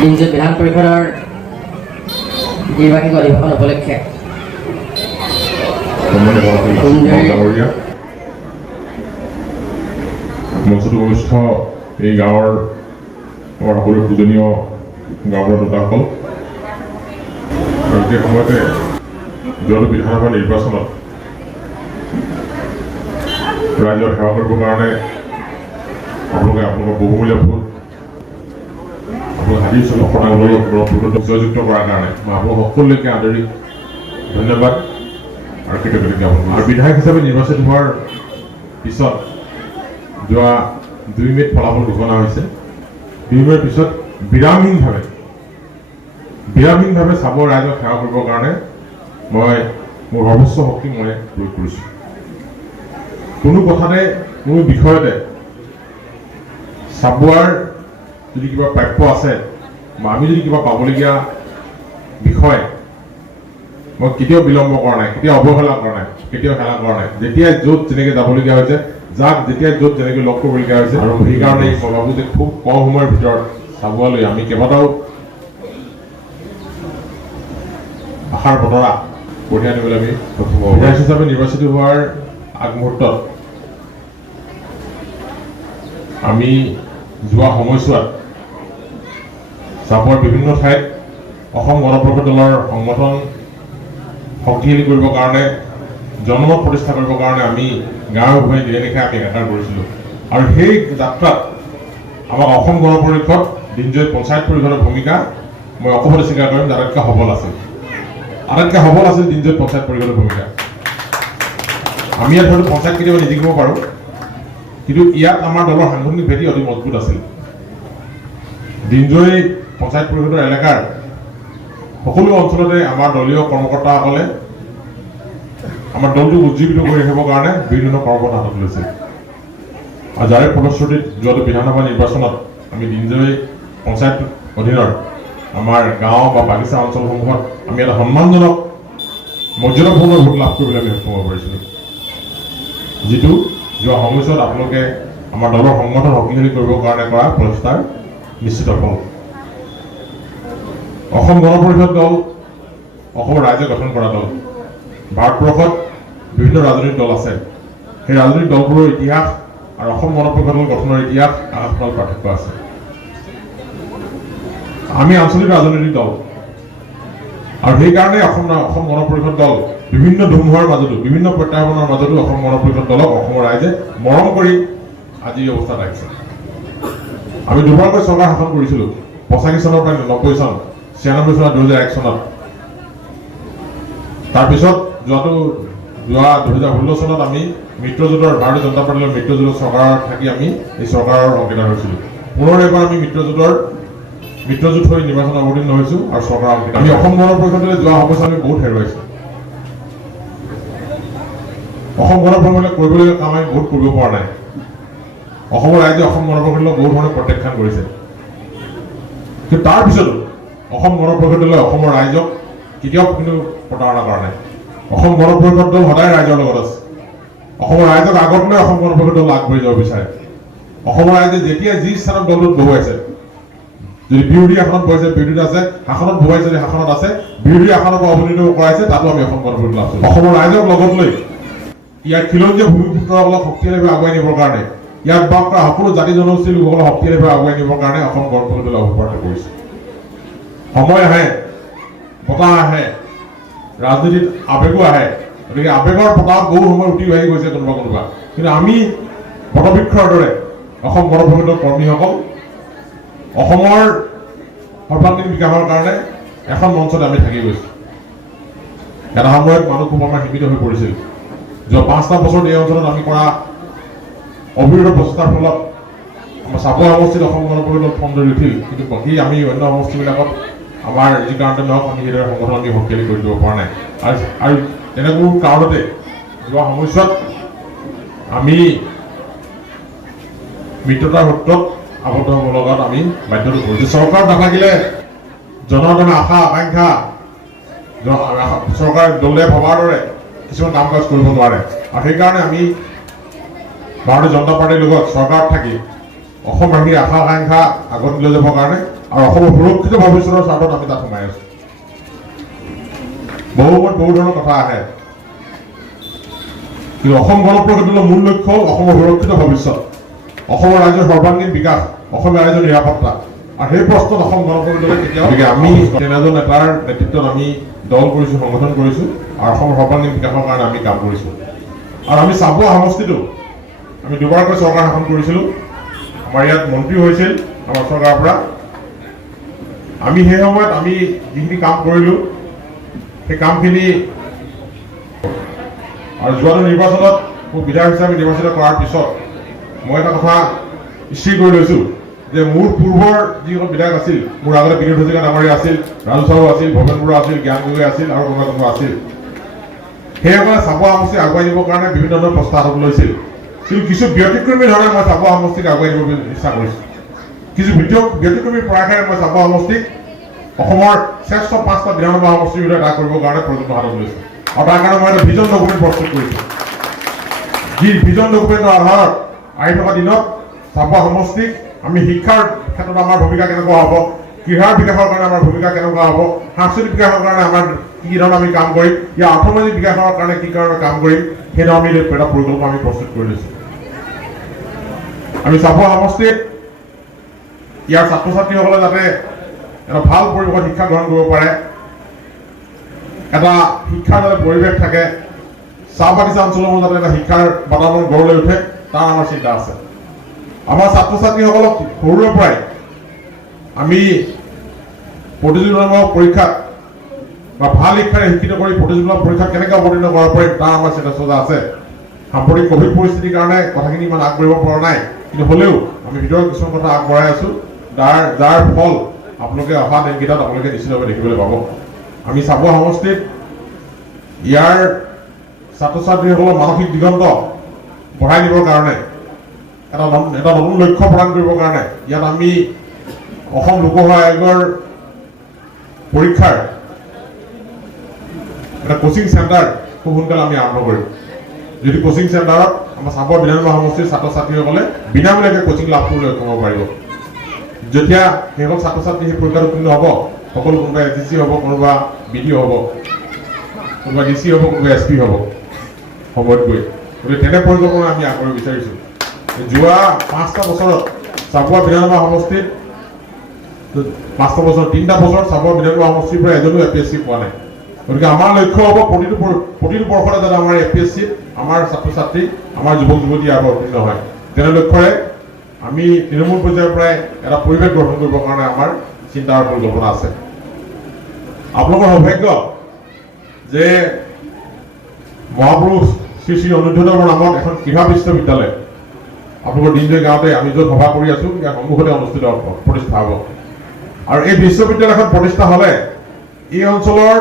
দিনজুত বিধান পৰিষদৰ দ্বিবাৰ্ষিক অধিৱেশন উপলক্ষে মঞ্চটো অনুষ্ঠিত এই গাঁৱৰ আমাৰ সকলো পূজনীয় গাঁৱৰ নেতাসকল আৰু সেই সময়তে যোৱাটো বিধানসভা নিৰ্বাচনত ৰাইজৰ সেৱা কৰিবৰ কাৰণে আপোনালোকৰ বহুমূলীয়া ভোট হাজিৰ জয়যুক্ত কৰাৰ কাৰণে মই আপোনালোক সকলোকে আদৰি ধন্যবাদ আৰু কৃতজ্ঞতা জ্ঞাপন কৰোঁ। আৰু বিধায়ক হিচাপে নিৰ্বাচিত হোৱাৰ পিছত যোৱা 2 মে'ত ফলাফল ঘোষণা হৈছে। 2 মে'ৰ পিছত বিৰামহীনভাৱে চাবৰ ৰাইজক সেৱা কৰিবৰ কাৰণে মই মোৰ সৰ্বোচ্চ শক্তি মই প্ৰয়োগ কৰিছোঁ। কোনো কথাতে কোনো বিষয়তে চাবুৱাৰ যদি কিবা প্ৰাপ্য আছে বা আমি যদি কিবা পাবলগীয়া বিষয় মই কেতিয়াও বিলম্ব কৰা নাই, কেতিয়াও অৱহেলা কৰা নাই, কেতিয়াও খেলা কৰা নাই। যেতিয়াই য'ত যেনেকৈ যাবলগীয়া হৈছে, যাক যেতিয়াই য'ত যেনেকৈ লগ কৰিবলগীয়া হৈছে, আৰু সেইকাৰণে মই ভাবোঁ যে খুব কম সময়ৰ ভিতৰত চাবুৱালৈ আমি কেইবাটাও আশাৰ বতৰা কঢ়িয়াই আনিবলৈ আমি সক্ষম হওঁ। বিধায়ক হিচাপে নিৰ্বাচিত হোৱাৰ আগমুহূৰ্তত আমি যোৱা সময়ছোৱাত চাবুৱাৰ বিভিন্ন ঠাইত অসম গণ পৰিষদ দলৰ সংগঠন শক্তিশালী কৰিবৰ কাৰণে, জনমত প্ৰতিষ্ঠা কৰিবৰ কাৰণে আমি গাঁৱে ভূঞে দিনে নিশাই আমি একাকাৰ কৰিছিলোঁ। আৰু সেই যাত্ৰাত আমাক অসম গণ পৰিষদ দিনজয় পঞ্চায়ত পৰিষদৰ ভূমিকা মই অকপতে স্বীকাৰ কৰিম যে আটাইতকৈ সবল আছিল দিনজয় পঞ্চায়ত পৰিষদৰ ভূমিকা। আমি ইয়াত হয়তো পঞ্চায়ত কেতিয়াবা নিজিকিব পাৰোঁ, কিন্তু ইয়াত আমাৰ দলৰ সাংগঠনিক ভেটি অতি মজবুত আছিল। দিনজয় পঞ্চায়ত পৰিষদৰ এলেকাৰ সকলো অঞ্চলতে আমাৰ দলীয় কৰ্মকৰ্তাসকলে আমাৰ দলটোক উজ্জীৱিত কৰি ৰাখিবৰ কাৰণে বিভিন্ন কৰ্মত হাতত লৈছে। আৰু যাৰে ফলশ্ৰুতিত যোৱাটো বিধানসভা নিৰ্বাচনত আমি দিনজয় পঞ্চায়ত অধীনৰ আমাৰ গাঁও বা বাগিচা অঞ্চলসমূহত আমি এটা সন্মানজনক মৰ্যাদাপূৰ্ণ ভোট লাভ কৰিবলৈ আমি সক্ষম হ'ব পাৰিছিলোঁ, যিটো যোৱা সময়ছোৱাত আপোনালোকে আমাৰ দলৰ সংগঠন শক্তিশালী কৰিবৰ কাৰণে কৰা প্ৰচেষ্টাৰ নিশ্চিত ফল। অসম গণ পৰিষদ দল অসমৰ ৰাইজে গঠন কৰা দল। ভাৰতবৰ্ষত বিভিন্ন ৰাজনৈতিক দল আছে, সেই ৰাজনৈতিক দলবোৰৰ ইতিহাস আৰু অসম গণ পৰিষদ দল গঠনৰ ইতিহাস আকাশ পাৰ্থক্য আছে। আমি আঞ্চলিক ৰাজনৈতিক দল, আৰু সেইকাৰণে অসম গণ পৰিষদ দল বিভিন্ন ধুমুহাৰ মাজতো, বিভিন্ন প্ৰত্যাহ্বানৰ মাজতো অসম গণ পৰিষদ দলক অসমৰ ৰাইজে মৰম কৰি আজি এই অৱস্থাত ৰাখিছে। আমি দুবাৰকৈ চৰকাৰ শাসন কৰিছিলোঁ, 85 চনৰ পৰা 90 চন, 96 চনত, 2001 চনত। তাৰপিছত যোৱা 2016 চনত আমি মিত্ৰজোঁটৰ ভাৰতীয় জনতা পাৰ্টীৰ মিত্ৰজোঁটৰ চৰকাৰত থাকি আমি এই চৰকাৰৰ অংশীদাৰ হৈছিলোঁ। পুনৰ এবাৰ আমি মিত্ৰজোঁট হৈ নিৰ্বাচনত অৱতীৰ্ণ হৈছোঁ আৰু চৰকাৰৰ অংশীদাৰ। আমি অসম গণ পৰিষদলৈ যোৱা সময়ছোৱাত আমি বহুত হেৰুৱাইছোঁ। অসম গণ পৰিষদলৈ কৰিবলগীয়া কাম আমি বহুত কৰিব পৰা নাই। অসমৰ ৰাইজে অসম গণ পৰিষদলৈ বহুত ধৰণে প্ৰত্যাখ্যান কৰিছে, কিন্তু তাৰপিছতো অসম গণ পৰিষদ দলে অসমৰ ৰাইজক কেতিয়াও কিন্তু প্ৰতাৰণা কৰা নাই। অসম গণ পৰিষদ দল সদায় ৰাইজৰ লগত আছে। অসমৰ ৰাইজক আগত লৈ অসম গণ পৰিষদ দল আগবাঢ়ি যাব বিচাৰে। অসমৰ ৰাইজে যেতিয়া যি স্থানত দলটোত বহুৱাইছে, যদি বিৰোধী আসনত বহিছে বিৰোধীত আছে, শাসনত বহুৱাইছে যদি শাসনত আছে, বিৰোধী আসনৰ পৰা অৱনীত কৰাইছে তাতো আমি অসম গণ পৰিষদ লাভ কৰিছোঁ। অসমৰ ৰাইজক লগত লৈ ইয়াৰ খিলঞ্জীয়া ভূমিপুত্ৰসকলক শক্তিশালীভাৱে আগুৱাই নিবৰ কাৰণে, ইয়াত বাস কৰা সকলো জাতি জনগোষ্ঠীৰ লোকসকলক শক্তিশালীভাৱে আগুৱাই নিবৰ কাৰণে অসম গণ পৰিষদ দলে অহোপুৰুষাৰ্থ কৰিছে। সময় আহে, বতাহ আহে, ৰাজনীতিত আৱেগো আহে, গতিকে আৱেগৰ বতাহ বহু সময় উঠি আহি গৈছে কোনোবা, কিন্তু আমি বটবৃক্ষৰ দৰে অসম গণ পৰিষদৰ কৰ্মীসকল অসমৰ সৰ্বাংগীন বিকাশৰ কাৰণে এখন মঞ্চত আমি থাকি গৈছোঁ। এটা সময়ত মানুহ খুব আমাৰ সীমিত হৈ পৰিছিল। যোৱা 5টা বছৰত এই অঞ্চলত আমি কৰা অবিৰত প্ৰচেষ্টাৰ ফলত আমাৰ চাবুৱা সমষ্টিত অসম গণ পৰিষদৰ ফৰ্ম ধৰি উঠিল, কিন্তু বাকী আমি অন্য সমষ্টিবিলাকত আমাৰ যি কাৰণতে নহওক আমি সেইদৰে সংগঠন আমি শক্তিশালী কৰি দিব পৰা নাই। আৰু তেনেবোৰ কাৰণতে যোৱা সময়ছোৱাত আমি মিত্ৰতাৰ সূত্ৰত আবদ্ধ হ'ব লগাত আমি বাধ্যত পৰিছোঁ। চৰকাৰ নাথাকিলে জনসাধাৰণৰ আশা আকাংক্ষা চৰকাৰ দলে ভবাৰ দৰে কিছুমান কাম কাজ কৰিব নোৱাৰে, আৰু সেইকাৰণে আমি ভাৰতীয় জনতা পাৰ্টীৰ লগত চৰকাৰত থাকি অসমবাসীৰ আশা আকাংক্ষা আগত লৈ যাবৰ কাৰণে আৰু অসমৰ সুৰক্ষিত ভৱিষ্যতৰ স্বাৰ্থত আমি তাত সোমাই আছোঁ। বহু ধৰণৰ কথা আহে, কিন্তু অসম গণ পৰিষদৰ মূল লক্ষ্য হ'ল অসমৰ সুৰক্ষিত ভৱিষ্যত, অসমৰ ৰাজ্যৰ সৰ্বাংগীন বিকাশ, অসমীয়া ৰাইজৰ নিৰাপত্তা। আৰু সেই প্ৰশ্নত অসম গণ পৰিষদে কেতিয়াও আমি তেনেজন নেতাৰ নেতৃত্বত আমি দল কৰিছোঁ, সংগঠন কৰিছোঁ আৰু অসমৰ সৰ্বাংগীন বিকাশৰ কাৰণে আমি কাম কৰিছোঁ। আৰু আমি চাবুৱা সমষ্টিটো আমি দুবাৰকৈ চৰকাৰ শাসন কৰিছিলোঁ। আমাৰ ইয়াত মন্ত্ৰী হৈছিল আমাৰ চৰকাৰৰ পৰা। আমি সেই সময়ত আমি যিখিনি কাম কৰিলোঁ সেই কামখিনি আৰু যোৱাটো নিৰ্বাচনত মোক বিধায়ক হিচাপে নিৰ্বাচিত কৰাৰ পিছত মই এটা কথা স্থিৰ কৰি লৈছোঁ যে মোৰ পূৰ্বৰ যিসকল বিধায়ক আছিল, মোৰ আগতে বিনোদ হাজৰিকা ডাঙৰীয়া আছিল, ৰাজু চাহু আছিল, ভৱেন বৰুৱা আছিল, জ্ঞান গগৈ আছিল আৰু কোনোবা আছিল। সেইসকলে চাবুৱা সমষ্টি আগুৱাই নিবৰ কাৰণে বিভিন্ন ধৰণৰ প্ৰস্তাৱ হাতত লৈছিল। কিন্তু কিছু ব্যতিক্ৰমী ধৰণে মই চাবুৱা সমষ্টিক আগুৱাই নিবলৈ ইচ্ছা কৰিছোঁ। কিছু ব্যতিক্ৰমী প্ৰয়াসেৰে মই চাবুৱা সমষ্টিক অসমৰ শ্ৰেষ্ঠ 5টা বিধানসভা সমষ্টিৰ ভিতৰত এটা কৰিবৰ কাৰণে প্ৰযুক্তি হাতত লৈছোঁ। আৰু তাৰ কাৰণে মই এটা ভিজন ডকুমেণ্ট প্ৰস্তুত কৰিছোঁ। যি ভিজন ডকুমেণ্টৰ আধাৰত আহি থকা দিনত চাবুৱা সমষ্টিক আমি শিক্ষাৰ ক্ষেত্ৰত আমাৰ ভূমিকা কেনেকুৱা হ'ব, ক্ৰীড়াৰ বিকাশৰ কাৰণে আমাৰ ভূমিকা কেনেকুৱা হ'ব, সাংস্কৃতিক বিকাশৰ কাৰণে আমাৰ কি ধৰণে আমি কাম কৰিম, ইয়াৰ অৰ্থনৈতিক বিকাশৰ কাৰণে কি কাৰণে কাম কৰিম, সেই ধৰণে আমি এটা পৰিকল্পনা আমি প্ৰস্তুত কৰি লৈছোঁ। আমি চাবুৱা সমষ্টিত ইয়াৰ ছাত্ৰ ছাত্ৰীসকলে যাতে এটা ভাল পৰিৱেশত শিক্ষা গ্ৰহণ কৰিব পাৰে, এটা শিক্ষাৰ যাতে পৰিৱেশ থাকে, চাহ বাগিচা অঞ্চলৰ যাতে এটা শিক্ষাৰ বাতাবৰণ গঢ় লৈ উঠে, তাৰ আমাৰ চিন্তা আছে। আমাৰ ছাত্ৰ ছাত্ৰীসকলক সৰুৰে পৰাই আমি প্ৰতিযোগিতামূলক পৰীক্ষাত বা ভাল শিক্ষাৰে শিক্ষিত কৰি প্ৰতিযোগিতামূলক পৰীক্ষাত কেনেকৈ অৱতীৰ্ণ কৰাব পাৰিম তাৰ আমাৰ চিন্তা চৰ্চা আছে। সাম্প্ৰতিক কোভিড পৰিস্থিতিৰ কাৰণে কথাখিনি ইমান আগবাঢ়িব পৰা নাই, কিন্তু হ'লেও আমি ভিতৰত কিছুমান কথা আগবঢ়াই আছোঁ, যাৰ ফল আপোনালোকে অহা দিনকেইটাত আপোনালোকে নিশ্চিতভাৱে দেখিবলৈ পাব। আমি চাবুৱা সমষ্টিত ইয়াৰ ছাত্ৰ ছাত্ৰীসকলৰ মানসিক দিগন্ত বঢ়াই দিবৰ কাৰণে এটা নতুন লক্ষ্য প্ৰদান কৰিবৰ কাৰণে ইয়াত আমি অসম লোকসেৱা আয়োগৰ পৰীক্ষাৰ এটা কোচিং চেণ্টাৰ খুব সোনকালে আমি আৰম্ভ কৰিম। যদি কোচিং চেণ্টাৰত আমাৰ চাবুৱা বিধানসভা সমষ্টিৰ ছাত্ৰ ছাত্ৰীসকলে বিনামূলীয়াকৈ কোচিং লাভ কৰিবলৈ সক্ষম হ'ব পাৰিব। যেতিয়া সেইসকল ছাত্ৰ ছাত্ৰী সেই পৰীক্ষাত উত্তীৰ্ণ হ'ব, সকলো কোনোবা SDC হ'ব, কোনোবা BDO হ'ব, কোনোবা DC হ'ব, কোনোবা SP হ'ব সময়ত গৈ। গতিকে তেনে পৰিকল্পনা আমি আগবাঢ়িব বিচাৰিছোঁ। যোৱা 5টা বছৰত চাবুৱা বিধানসভা সমষ্টিত 5টা বছৰ 3টা বছৰত চাবুৱা বিধানসভা সমষ্টিৰ পৰা এজনো APSC পোৱা নাই। গতিকে আমাৰ লক্ষ্য হ'ব প্ৰতিটো বৰ্ষতে যাতে আমাৰ APSCত আমাৰ ছাত্ৰ ছাত্ৰী, আমাৰ যুৱক যুৱতী ইয়াৰ পৰা উত্তীৰ্ণ হয়। তেনে লক্ষ্যৰে আমি তৃণমূল পৰ্যায়ৰ পৰাই এটা পৰিৱেশ গঠন কৰিবৰ কাৰণে আমাৰ চিন্তা আৰু পৰিকল্পনা আছে। আপোনালোকৰ সৌভাগ্য যে মহাপুৰুষ শ্ৰী শ্ৰী অনুদ্ধদেৱৰ নামত এখন ক্ৰীড়া বিশ্ববিদ্যালয় আপোনালোকৰ দিনজয় গাঁৱতে আমি য'ত সভা কৰি আছোঁ ইয়াৰ সন্মুখতে অনুষ্ঠিত প্ৰতিষ্ঠা হ'ব। আৰু এই বিশ্ববিদ্যালয়খন প্ৰতিষ্ঠা হ'লে এই অঞ্চলৰ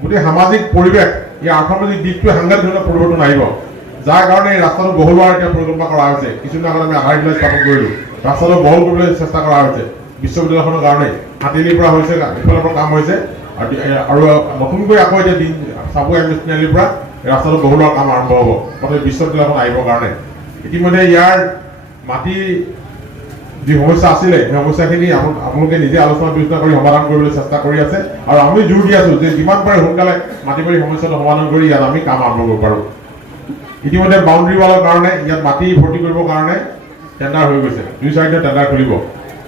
গোটেই সামাজিক পৰিৱেশ, ইয়াৰ অৰ্থনৈতিক দিশটোৱে সাংঘাতিক ধৰণৰ পৰিৱৰ্তন আহিব। যাৰ কাৰণে এই ৰাস্তাটো বহলোৱাৰ এতিয়া পৰিকল্পনা কৰা হৈছে। কিছুদিন আগত আমি আধাৰশিলা স্থাপন কৰিলোঁ, ৰাস্তাটো বহল কৰিবলৈ চেষ্টা কৰা হৈছে বিশ্ববিদ্যালয়খনৰ কাৰণেই। হাতিলিৰ পৰা হৈছে, ইফালৰ পৰা কাম হৈছে আৰু নতুনকৈ আকৌ এতিয়া চাবুৱা MSc তিনিআলিৰ পৰা ৰাস্তাটো বহলোৱাৰ কাম আৰম্ভ হ'ব প্ৰথমে বিশ্ববিদ্যালয়খন আহিবৰ কাৰণে। ইতিমধ্যে ইয়াৰ মাটি যি সমস্যা আছিলে সেই সমস্যাখিনি আপোনালোকে নিজে আলোচনা বিলোচনা কৰি সমাধান কৰিবলৈ চেষ্টা কৰি আছে। আৰু আমি জোৰ দি আছোঁ যে যিমান পাৰে সোনকালে মাটি বাৰী সমস্যাটো সমাধান কৰি ইয়াত আমি কাম আৰম্ভ কৰিব পাৰোঁ। ইতিমধ্যে বাউণ্ডেৰী ৱালৰ কাৰণে ইয়াত মাটি ভৰ্তি কৰিবৰ কাৰণে টেণ্ডাৰ হৈ গৈছে, 2-4 দিনত টেণ্ডাৰ খুলিব।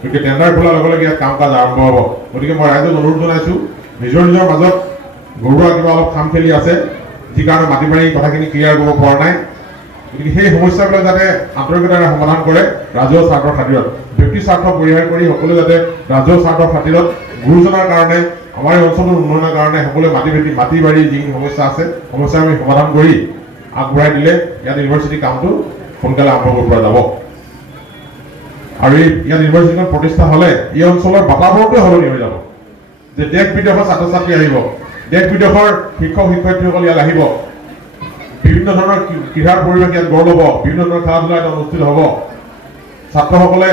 গতিকে টেণ্ডাৰ খোলাৰ লগে লগে ইয়াত কাম কাজ আৰম্ভ হ'ব। গতিকে মই ৰাইজক অনুৰোধ জনাইছোঁ, নিজৰ মাজত ঘৰুৱা কিবা অলপ খাম খেলি আছে, যি কাৰণে মাটি বাৰী কথাখিনি ক্লিয়াৰ কৰিব পৰা নাই। গতিকে সেই সমস্যাবিলাক যাতে আন্তৰিকতাৰে সমাধান কৰে ৰাজহুৱা স্বাৰ্থৰ খাতিৰত, ব্যক্তি স্বাৰ্থ পৰিহাৰ কৰি সকলোৱে যাতে ৰাজহুৱা স্বাৰ্থৰ খাতিৰত গুৰুজনাৰ কাৰণে, আমাৰ এই অঞ্চলটোৰ উন্নয়নৰ কাৰণে সকলোৱে মাটি বাৰী যিখিনি সমস্যা আছে সমস্যা আমি সমাধান কৰি আগবঢ়াই দিলে ইয়াত ইউনিভাৰ্চিটি কামটো সোনকালে আৰম্ভ কৰিব পৰা যাব। আৰু ইয়াত ইউনিভাৰ্চিটিখন প্ৰতিষ্ঠা হ'লে এই অঞ্চলৰ বাতাবৰণটোৱে সলনি হৈ যাব। যে দেশ বিদেশৰ ছাত্ৰ ছাত্ৰী আহিব, দেশ বিদেশৰ শিক্ষক শিক্ষয়িত্ৰীসকল ইয়াত আহিব, বিভিন্ন ধৰণৰ ক্ৰীড়াৰ পৰিৱেশ ইয়াত গঢ় ল'ব, বিভিন্ন ধৰণৰ খেলা ধূলা ইয়াত অনুষ্ঠিত হ'ব। ছাত্ৰসকলে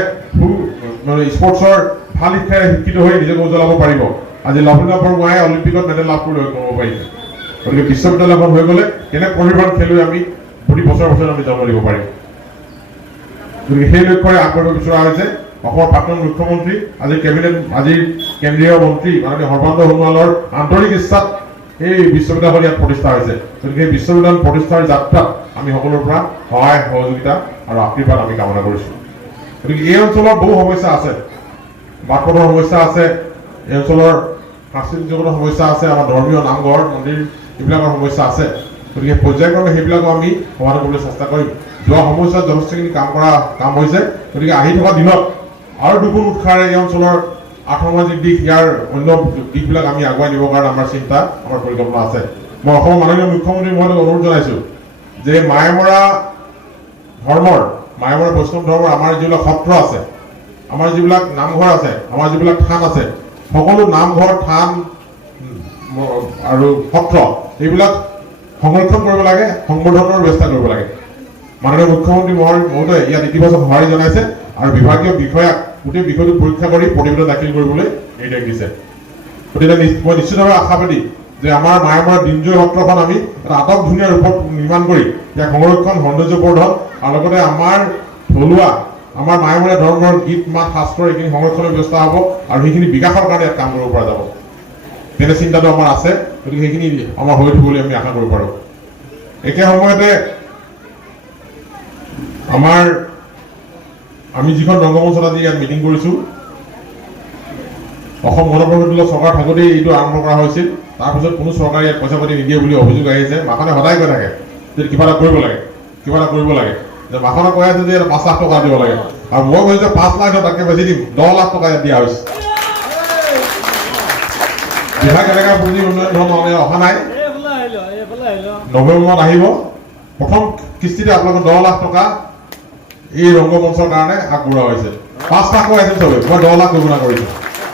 স্পৰ্টছৰ ভাল শিক্ষাৰে শিক্ষিত হৈ নিজকে উজ্বলাব পাৰিব। আজি লভলীনা বৰগোহাঁয়ে অলিম্পিকত মেডেল লাভ কৰিবলৈ সক্ষম হ'ব পাৰিছে। গতিকে বিশ্ববিদ্যালয়খন হৈ গ'লে তেনে প্ৰতিভাৱান খেলুৱৈ আমি প্ৰতি বছৰে আমি জন্ম দিব পাৰিম। গতিকে সেই লক্ষ্যৰে আগবাঢ়িব বিচৰা হৈছে অসমৰ প্ৰাক্তন মুখ্যমন্ত্ৰী আজিৰ কেন্দ্ৰীয় মন্ত্ৰী মাননীয় সৰ্বানন্দ সোণোৱালৰ আন্তৰিক ইচ্ছাত এই বিশ্ববিদ্যালয় ইয়াত প্ৰতিষ্ঠা হৈছে। গতিকে সেই বিশ্ববিদ্যালয় প্ৰতিষ্ঠাৰ যাত্ৰাত আমি সকলোৰে পৰা সহায় সহযোগিতা আৰু আশীৰ্বাদ আমি কামনা কৰিছোঁ। গতিকে এই অঞ্চলৰ বহু সমস্যা আছে, বাট পথৰ সমস্যা আছে, এই অঞ্চলৰ সাংস্কৃতিক জগতৰ সমস্যা আছে, আমাৰ ধৰ্মীয় নামঘৰ মন্দিৰ এইবিলাকৰ সমস্যা আছে। গতিকে পৰ্যায়ক্ৰমে সেইবিলাকো আমি সমাধান কৰিবলৈ চেষ্টা কৰিম। যোৱা সমস্যাত যথেষ্টখিনি কাম হৈছে। গতিকে আহি থকা দিনত আৰু দুগুণ উৎসাহেৰে এই অঞ্চলৰ আৰ্থসামাজিক দিশ ইয়াৰ অন্য দিশবিলাক আমি আগুৱাই নিবৰ কাৰণে আমাৰ চিন্তা আমাৰ পৰিকল্পনা আছে। মই অসমৰ মাননীয় মুখ্যমন্ত্ৰী মহোদয়ক অনুৰোধ জনাইছোঁ যে মায়মৰা বৈষ্ণৱ ধৰ্মৰ আমাৰ যিবিলাক সত্ৰ আছে, আমাৰ যিবিলাক নামঘৰ আছে, আমাৰ যিবিলাক থান আছে, সকলো নামঘৰ থান আৰু সত্ৰ এইবিলাক সংৰক্ষণ কৰিব লাগে, সংবৰ্ধনৰ ব্যৱস্থা কৰিব লাগে। মাননীয় মুখ্যমন্ত্ৰী মহোদয়ে ইয়াত ইতিবাচক সঁহাৰি জনাইছে আৰু বিভাগীয় বিষয়াক গোটেই বিষয়টো পৰীক্ষা কৰি প্ৰতিবেদন দাখিল কৰিবলৈ নিৰ্দেশ দিছে। গতিকে মই নিশ্চিতভাৱে আশাবাদী যে আমাৰ মায়মৰা দিনজয় সত্ৰখন আমি এটা আটক ধুনীয়া ৰূপত নিৰ্মাণ কৰি ইয়াক সংৰক্ষণ সৌন্দৰ্যবৰ্ধন আৰু লগতে আমাৰ থলুৱা আমাৰ মায়মৰীয়া ধৰ্মৰ গীত মাত শাস্ত্ৰ এইখিনি সংৰক্ষণৰ ব্যৱস্থা হ'ব আৰু সেইখিনি বিকাশৰ কাৰণে ইয়াত কাম কৰিব পৰা যাব। তেনে চিন্তাটো আমাৰ আছে। গতিকে সেইখিনি আমাৰ হৈ উঠিব বুলি আমি আশা কৰিব পাৰোঁ। একে সময়তে আমি যিখন ৰংগমঞ্চত আজি ইয়াত মিটিং কৰিছোঁ, অসম গণ পৰিষদ দলৰ চৰকাৰ থাকোঁতেই এইটো আৰম্ভ কৰা হৈছিল। তাৰপিছত কোনো চৰকাৰে ইয়াত পইচা পাতি নিদিয়ে বুলি অভিযোগ আহিছে। মাখনে সদায় কৈ থাকে যে কিবা এটা কৰিব লাগে, যে মাখনে কৈ আছে যে 5 লাখ টকা দিব লাগে, আৰু মই কৈছোঁ যে 5 লাখ তাতকৈ বেছি দিম, 10 লাখ টকা ইয়াত দিয়া হৈছে। বিভাগ এলেকা পুঁজি উন্নয়ন ধন অহা নাই, নৱেম্বৰত আহিব। প্ৰথম কিস্তিতে আপোনালোকৰ 10 লাখ টকা এই ৰংগমঞ্চৰ কাৰণে আগবঢ়োৱা হৈছে। 5 লাখ আহিছিল চবেই, মই 10 লাখ ঘোষণা কৰিছোঁ।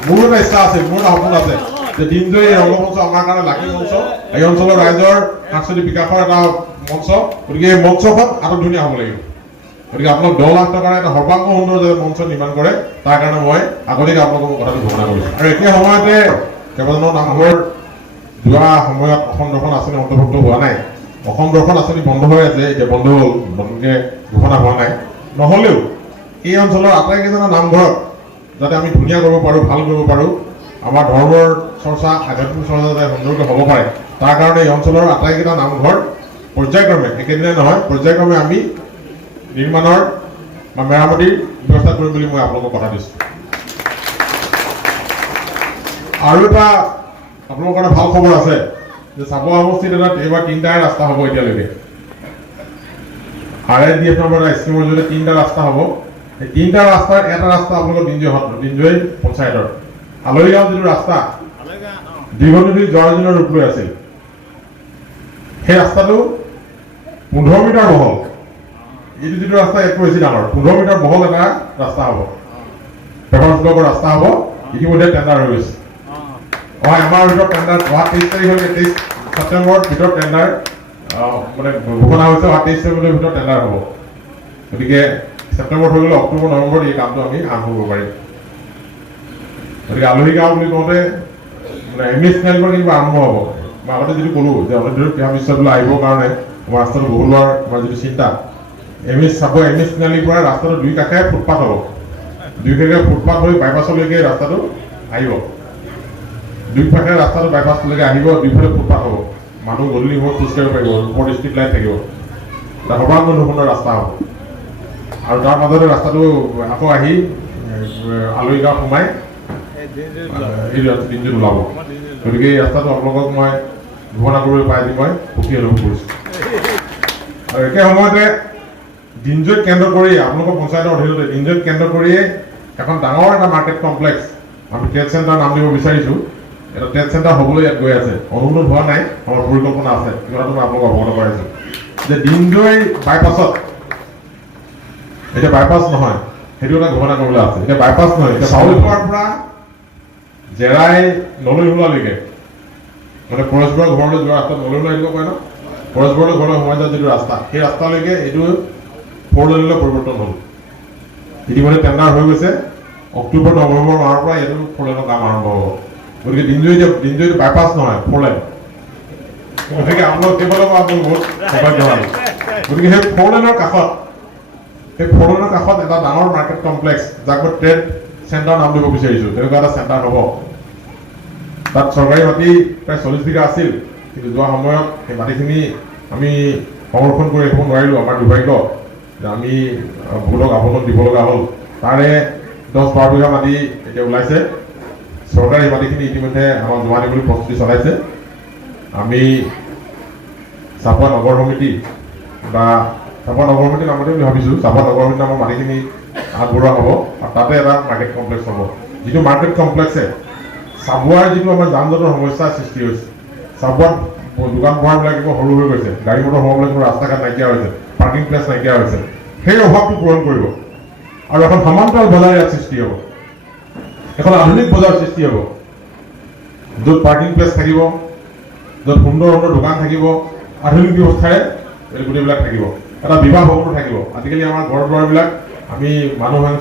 মোৰো এটা ইচ্ছা আছে, মোৰ এটা সপোন আছে যে দিনজয় এই ৰংগমঞ্চ আমাৰ কাৰণে লাগি মঞ্চ, এই অঞ্চলৰ ৰাইজৰ সাংস্কৃতিক বিকাশৰ এটা মঞ্চ। গতিকে এই মঞ্চখন আৰু ধুনীয়া হ'ব লাগিব। গতিকে আপোনালোক 10 লাখ টকাৰ এটা সৰ্বাংগ সুন্দৰ যাতে মঞ্চ নিৰ্মাণ কৰে, তাৰ কাৰণে মই আগতীয়াকৈ আপোনালোকক কথাটো ঘোষণা কৰিছোঁ। আৰু একে সময়তে কেইবাজনৰ নামঘৰ যোৱা সময়ত অসম দৰ্শন আঁচনি অন্তৰ্ভুক্ত হোৱা নাই। অসম দৰ্শন আঁচনি বন্ধ হৈ আছে, এতিয়া বন্ধ হ'ল, নতুনকৈ ঘোষণা হোৱা নাই। নহ'লেও এই অঞ্চলৰ আটাইকেইজনৰ নামঘৰক যাতে আমি ধুনীয়া কৰিব পাৰোঁ, ভাল কৰিব পাৰোঁ, আমাৰ ধৰ্মৰ চৰ্চা আধ্যাত্মিক চৰ্চা যাতে সুন্দৰকৈ হ'ব পাৰে, তাৰ কাৰণে এই অঞ্চলৰ আটাইকেইটা নামঘৰ পৰ্যায়ক্ৰমে, একেদিনাই নহয়, পৰ্যায়ক্ৰমে আমি নিৰ্মাণৰ বা মেৰামতিৰ ব্যৱস্থা কৰিম বুলি মই আপোনালোকক কথা দিছোঁ। আৰু এটা আপোনালোকৰ কাৰণে ভাল খবৰ আছে যে চাবুৱা সমষ্টিত এইবাৰ 3টাই ৰাস্তা হ'ব। এতিয়ালৈকে RSDF নামৰ এটা স্কিমৰ জৰিয়তে 3টা ৰাস্তা হ'ব। এই 3টা ৰাস্তাৰ এটা ৰাস্তা আপোনালোকৰ দিনজয় পঞ্চায়তৰ আলহীগাঁও যিটো ৰাস্তা দীৰ্ঘদিন জৰাজীৰ্ণ ৰূপ লৈ আছিল, সেই ৰাস্তাটো 15 মিটাৰ বহল। এইটো যিটো ৰাস্তা ইয়াতকৈ বেছি ডাঙৰ, 15 মিটাৰ বহল এটা ৰাস্তা হ'ব, পেপাৰ ব্লকৰ ৰাস্তা হ'ব। ইতিমধ্যে টেণ্ডাৰ হৈ গৈছে। আমাৰ ভিতৰত টেণ্ডাৰ 23 তাৰিখলৈকে 23 ছেপ্টেম্বৰৰ ভিতৰত টেণ্ডাৰ মানে ঘোষণা হৈছে। 23 ছেপ্টেম্বৰৰ ভিতৰত টেণ্ডাৰ হ'ব। গতিকে ছেপ্টেম্বৰত হৈ গ'লে অক্টোবৰ নৱেম্বৰত এই কামটো আমি আৰম্ভ কৰিব পাৰিম। গতিকে আলহীগাঁও বুলি কওঁতে মানে MS নেলবৰ কিবা আৰম্ভ হ'ব। মই আগতে যিটো ক'লোঁ যে অনিৰুদ্ধ ক্ৰীড়া বিশ্ববিদ্যালয় আহিবৰ কাৰণে আমাৰ ৰাস্তাটো বহলোৱাৰ আমাৰ যিটো চিন্তা, MS তিনিআলিৰ পৰা ৰাস্তাটো দুই কাষে ফুটপাথ হ'ব। দুই কাষে ফুটপাথ হৈ বাইপাছলৈকে ৰাস্তাটো আহিব। দুই কাষে ৰাস্তাটো বাইপাছলৈকে আহিব, দুইফালে ফুটপাথ হ'ব। মানুহ গধূলি সময়ত খোজকাঢ়িব পাৰিব, ওপৰত ষ্ট্ৰীট লাইট থাকিব। এটা সৰ্বাংগ সুন্দৰ ৰাস্তা হ'ব। আৰু তাৰ মাজতে ৰাস্তাটো আকৌ আহি আলহীগাঁও সোমাই এই দিনটোত ওলাব। গতিকে এই ৰাস্তাটো আপোনালোকক মই ঘোষণা কৰিবলৈ পাই আজি মই সুখী অনুভৱ কৰিছোঁ। আৰু একে সময়তে দিনজয়ক কেন্দ্ৰ কৰি আপোনালোকৰ পঞ্চায়তৰ অধীনতে দিনজয়ক কেন্দ্ৰ কৰিয়ে এখন ডাঙৰ এটা মাৰ্কেট কমপ্লেক্স আমি ট্ৰেড চেণ্টাৰ নাম দিব বিচাৰিছোঁ। এটা ট্ৰেড চেণ্টাৰ হ'বলৈ ইয়াত গৈ আছে, অনুমোদন হোৱা নাই, আমাৰ পৰিকল্পনা আছে। কথাটো মই আপোনালোকক অৱগত কৰাইছোঁ যে দিনজয় বাইপাছত, এতিয়া বাইপাছ নহয়, সেইটো এটা ঘোষণা কৰিবলৈ আছে। এতিয়া বাইপাছ নহয়, এতিয়া চাউলখোৱাৰ পৰা জেৰাই নলৈহোলালৈকে, মানে পৰস্পৰৰ ঘৰলৈ যোৱা ৰাস্তা নলৈহোলা আহিব কয় ন, পৰস্পৰৰ ঘৰলৈ সোমাই যোৱা যিটো ৰাস্তা, সেই ৰাস্তালৈকে এইটো 4 লেনলৈ পৰিৱৰ্তন হ'ল। ইতিমধ্যে টেণ্ডাৰ হৈ গৈছে। অক্টোবৰ নৱেম্বৰ মাহৰ পৰা এইটো 4 লেনৰ কাম আৰম্ভ হ'ব। গতিকে দিনজয়টো বাইপাছ নহয়, 4 লেন। গতিকে আপোনালোক সেইফালৰ পৰা আপোনালোক বহুত সৌভাগ্যৱান। গতিকে সেই 4 লেনৰ কাষত সেই ফ'ৰলেনৰ কাষত এটা ডাঙৰ মাৰ্কেট কমপ্লেক্স যাক মই ট্ৰেড চেণ্টাৰ নাম দিব বিচাৰিছোঁ, তেনেকুৱা এটা চেণ্টাৰ হ'ব। তাত চৰকাৰী মাটি প্ৰায় 40 বিঘা আছিল, কিন্তু যোৱা সময়ত সেই মাটিখিনি আমি সংৰক্ষণ কৰি ৰাখিব নোৱাৰিলোঁ। আমাৰ দুৰ্ভাগ্য যে আমি বহুতক আবেদন দিব লগা হ'ল। তাৰে 10-12 বিঘা মাটি এতিয়া ওলাইছে। চৰকাৰী মাটিখিনি ইতিমধ্যে আমাক জমা দিবলৈ প্ৰস্তুতি চলাইছে। আমি চাপুৱা নগৰ সমিতি বা চাপুৱা নগৰ সমিতি নামতে বুলি ভাবিছোঁ। চাপুৱা নগৰ সমিতি নামৰ মাটিখিনি আগবঢ়োৱা হ'ব আৰু তাতে এটা মাৰ্কেট কমপ্লেক্স হ'ব, যিটো মাৰ্কেট কমপ্লেক্সে চাবুৱাৰ যিটো আমাৰ যান জঁটৰ সমস্যাৰ সৃষ্টি হৈছে। চাবুৱাত দোকান পোহাৰবিলাক একদম সৰু হৈ গৈছে, গাড়ী মটৰ সোমাবলৈ কোনো ৰাস্তা ঘাট নাইকিয়া হৈছে, পাৰ্কিং প্লেচ নাইকিয়া হৈছে। সেই অভাৱটো পূৰণ কৰিব আৰু এখন সমান্তৰাল বজাৰ ইয়াত সৃষ্টি হ'ব, এখন আধুনিক বজাৰ সৃষ্টি হ'ব, য'ত পাৰ্কিং প্লেচ থাকিব, য'ত সুন্দৰ সুন্দৰ দোকান থাকিব, আধুনিক ব্যৱস্থাৰে গোটেইবিলাক থাকিব। এটা বিবাহ ভৱনো থাকিব। আজিকালি আমাৰ ঘৰ দুৱাৰবিলাক আমি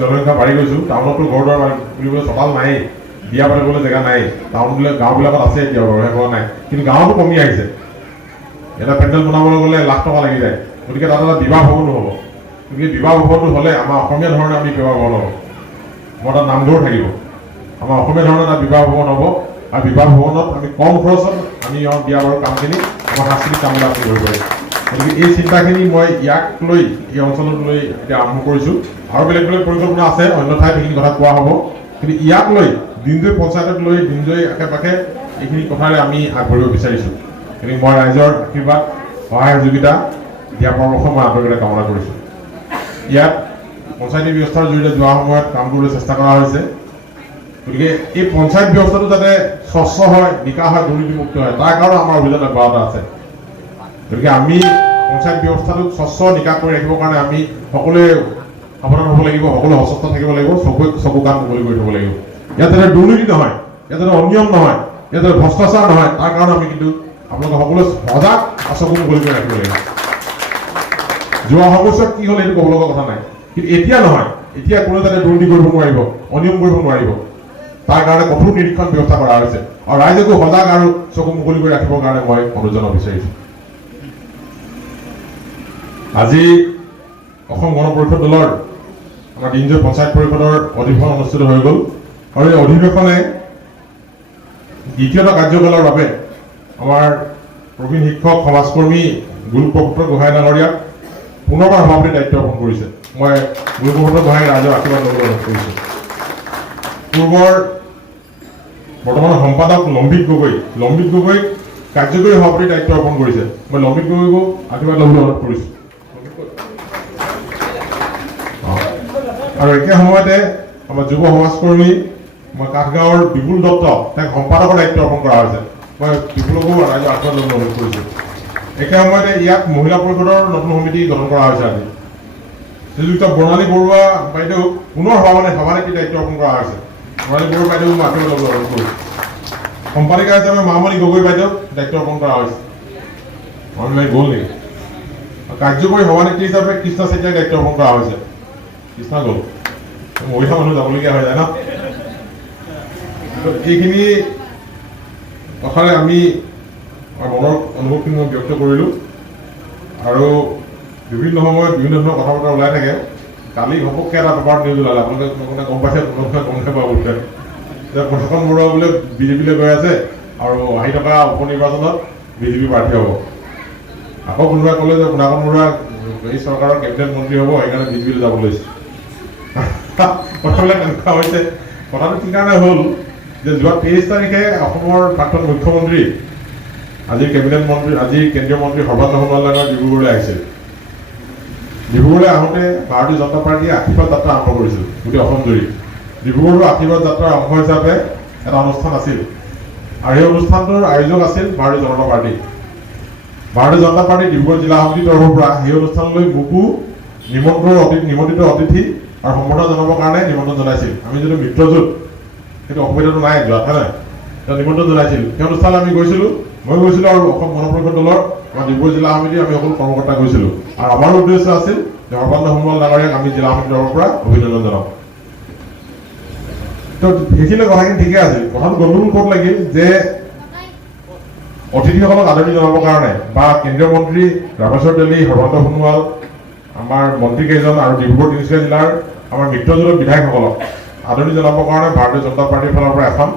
জনসংখ্যা বাঢ়ি গৈছোঁ, টাউনতো ঘৰ দুৱাৰ বুলিবলৈ চোতাল নায়েই, বিয়া পাতিবলৈ জেগা নাই। গাঁওবিলাকত আছে এতিয়া বাৰু, হোৱা নাই, কিন্তু গাঁৱতো কমি আহিছে। এটা পেণ্ডেল বনাবলৈ গ'লে লাখ টকা লাগি যায়, গতিকে তাত এটা বিবাহ ভৱনো হ'ব। গতিকে বিবাহ ভৱনটো হ'লে আমাৰ অসমীয়া ধৰণে আমি বিবাহ ভৱন হ'ব, আমাৰ তাত নামঘৰ থাকিব, আমাৰ অসমীয়া ধৰণে এটা বিবাহ ভৱন হ'ব। আৰু বিবাহ ভৱনত আমি কম খৰচত আমি বিয়া বাৰু কামখিনি আমাৰ সাংস্কৃতিক কামবিলাক আমি কৰিব পাৰিম। গতিকে এই চিন্তাখিনি মই ইয়াক লৈ এই অঞ্চলত লৈ এতিয়া আৰম্ভ কৰিছোঁ। আৰু বেলেগ বেলেগ পৰিকল্পনা আছে, অন্য ঠাইত এইখিনি কথা কোৱা হ'ব, কিন্তু ইয়াক লৈ দিনজয় পঞ্চায়তক লৈ দিনজয় আশে পাশে এইখিনি কথাৰে আমি আগবাঢ়িব বিচাৰিছোঁ। গতিকে মই ৰাইজৰ আশীৰ্বাদ, সহায় সহযোগিতা দিয়াৰ পৰামৰ্শ মই আন্তৰিকতাৰে কামনা কৰিছোঁ। ইয়াত পঞ্চায়তী ব্যৱস্থাৰ জৰিয়তে যোৱা সময়ত কাম কৰিবলৈ চেষ্টা কৰা হৈছে। গতিকে এই পঞ্চায়ত ব্যৱস্থাটো যাতে স্বচ্ছ হয়, নিকা হয়, দুৰ্নীতিমুক্ত হয়, তাৰ কাৰণে আমাৰ অভিযান অব্যাহত আছে। গতিকে আমি পঞ্চায়ত ব্যৱস্থাটোক স্বচ্ছ নিকা কৰি ৰাখিবৰ কাৰণে আমি সকলোৱে সাৱধান হ'ব লাগিব, সকলোৱে সচেতন থাকিব লাগিব, চকু কাণ মুকলি কৰি থ'ব লাগিব। ইয়াত যাতে দুৰ্নীতি নহয়, ইয়াত যাতে অনিয়ম নহয়, ইয়াত যাতে ভ্ৰষ্টাচাৰ নহয়, তাৰ কাৰণে আমি কিন্তু আপোনালোকে সকলোৱে সজাগ আৰু চকু মুকলি কৰি ৰাখিব লাগিব। যোৱা সময়ছোৱাত কি হ'ল এইটো ক'ব লগা কথা নাই, কিন্তু এতিয়া নহয়, এতিয়া কোনো যাতে দুৰ্নীতি কৰিব নোৱাৰিব, অনিয়ম কৰিব নোৱাৰিব, তাৰ কাৰণে কঠোৰ নিৰীক্ষণ ব্যৱস্থা কৰা হৈছে। আৰু ৰাইজকো সজাগ আৰু চকু মুকলি কৰি ৰাখিবৰ কাৰণে মই অনুৰোধ জনাব বিচাৰিছোঁ। আজি অসম গণ পৰিষদ দলৰ আমাৰ দিনজয় পঞ্চায়ত পৰিষদৰ অধিৱেশন অনুষ্ঠিত হৈ গ'ল আৰু এই অধিৱেশনে দ্বিতীয়টা কাৰ্যকালৰ বাবে আমাৰ প্ৰবীণ শিক্ষক সমাজকৰ্মী গুৰুপ্ৰপুত্ৰ গোহাঁই ডাঙৰীয়াক পুনৰবাৰ সভাপতিৰ দায়িত্ব অৰ্পণ কৰিছে। মই গুৰুপ্ৰপুত্ৰ গোহাঁই ৰাইজৰ আশীৰ্বাদ ল'বলৈ অনুৰোধ কৰিছোঁ। পূৰ্বৰ বৰ্তমানৰ সম্পাদক লম্বিত গগৈক কাৰ্যকৰী সভাপতিৰ দায়িত্ব অৰ্পণ কৰিছে। মই লম্বিত গগৈকো আশীৰ্বাদ ল'বলৈ অনুৰোধ কৰিছোঁ। আৰু একে সময়তে আমাৰ যুৱ সমাজকৰ্মী মই কাঠগাঁৱৰ বিপুল দত্ত, তেওঁক সম্পাদকৰ দায়িত্ব অৰ্পণ কৰা হৈছে। মই বিপুলকো ৰাইজৰ আশীৰ্বাদ ল'বলৈ অনুৰোধ কৰিছোঁ। একে সময়তে ইয়াত মহিলা পৰিষদৰ নতুন সমিতি গঠন কৰা হৈছে। আজি শ্ৰীযুক্ত বৰ্ণালী বৰুৱা বাইদেউক পুনৰ সভানেত্ৰীৰ দায়িত্ব অৰ্পণ কৰা হৈছে। বৰ্ণালী বৰুৱা বাইদেউক মই আশীৰ্বাদ ল'বলৈ অনুৰোধ কৰিছোঁ। সম্পাদিকা হিচাপে মামণি গগৈ বাইদেউক দায়িত্ব অৰ্পণ কৰা হৈছে। মামণি গ'ল নেকি? কাৰ্যকৰী সভানেত্ৰী হিচাপে কৃষ্ণা চেতিয়াক দায়িত্ব অৰ্পণ কৰা হৈছে। কৃষ্ণা গ'ল, মহিলা মানুহ যাবলগীয়া হৈ যায় ন। এইখিনি কথাৰে আমি মনৰ অনুভৱখিনি মই ব্যক্ত কৰিলোঁ আৰু বিভিন্ন সময়ত বিভিন্ন ধৰণৰ কথা বতৰা ওলাই থাকে। কালি ঘপককৈ এটা পেপাৰত নিউজ ওলালে, আপোনালোকে গম পাইছে, গম নাপাব বোলে যে প্ৰশাসন বৰুৱা বোলে বিজেপিলৈ গৈ আছে আৰু আহি থকা উপ নিৰ্বাচনত বিজেপি প্ৰাৰ্থী হ'ব। আকৌ কোনোবাই ক'লে যে প্ৰশাসন বৰুৱা এই চৰকাৰৰ কেবিনেট মন্ত্ৰী হ'ব, সেইকাৰণে বিজেপিলৈ যাব লৈছে। কথাবিলাক এনেকুৱা হৈছে। কথাটো কি কাৰণে হ'ল যে যোৱা 23 তাৰিখে অসমৰ প্ৰাক্তন মুখ্যমন্ত্ৰী, আজিৰ কেবিনেট মন্ত্ৰী, আজিৰ কেন্দ্ৰীয় মন্ত্ৰী সৰ্বানন্দ সোণোৱাল ডাঙৰীয়া ডিব্ৰুগড়লৈ আহিছিল। ডিব্ৰুগড়লৈ আহোঁতে ভাৰতীয় জনতা পাৰ্টীয়ে আশীৰ্বাদ যাত্ৰা আৰম্ভ কৰিছিল গোটেই অসম জুৰি। ডিব্ৰুগড়ৰ আশীৰ্বাদ যাত্ৰাৰ অংশ হিচাপে এটা অনুষ্ঠান আছিল আৰু সেই অনুষ্ঠানটোৰ আয়োজক আছিল ভাৰতীয় জনতা পাৰ্টী। ভাৰতীয় জনতা পাৰ্টী ডিব্ৰুগড় জিলা সমিতিৰ তৰফৰ পৰা সেই অনুষ্ঠানলৈ মোকো নিমন্ত্ৰিত অতিথি আৰু সম্বৰ্ধনা জনাবৰ কাৰণে নিমন্ত্ৰণ জনাইছিল। আমি যিটো মিত্ৰজোঁট, সেইটো অসুবিধাটো নাই যোৱাত, হয় নাই? তেওঁ নিমন্ত্ৰণ জনাইছিল। সেই অনুষ্ঠানলৈ আমি গৈছিলোঁ, মই গৈছিলোঁ আৰু অসম গণ পৰিষদ দলৰ আমাৰ ডিব্ৰুগড় জিলা সমিতিৰ আমি সকলো কৰ্মকৰ্তা গৈছিলোঁ। আৰু আমাৰ উদ্দেশ্য আছিল যে সৰ্বানন্দ সোণোৱাল ডাঙৰীয়াক আমি জিলা সমিতিৰ তৰফৰ পৰা অভিনন্দন জনাওঁ। তো সেইখিনি কথাখিনি ঠিকে আছিল। কথাটো গণ্ডগোল ক'ত লাগিল যে অতিথিসকলক আদৰণি জনাবৰ কাৰণে বা কেন্দ্ৰীয় মন্ত্ৰী ৰামেশ্বৰ তেলী, সৰ্বানন্দ সোণোৱাল আমাৰ মন্ত্ৰীকেইজন আৰু ডিব্ৰুগড় তিনিচুকীয়া জিলাৰ আমাৰ মিত্ৰজোঁট বিধায়কসকলক আদৰণি জনাবৰ কাৰণে ভাৰতীয় জনতা পাৰ্টীৰ ফালৰ পৰা এখন